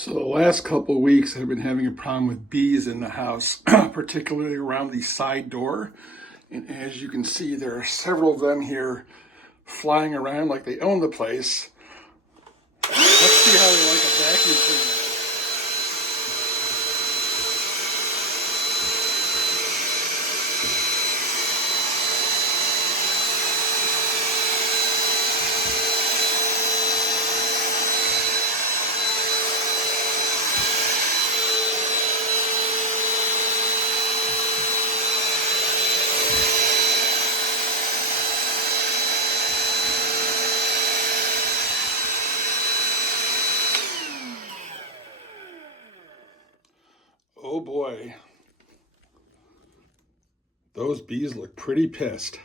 So the last couple of weeks I've been having a problem with bees in the house, particularly around the side door. And as you can see, there are several of them here flying around like they own the place. Let's see how they like a vacuum cleaner. Oh boy, those bees look pretty pissed.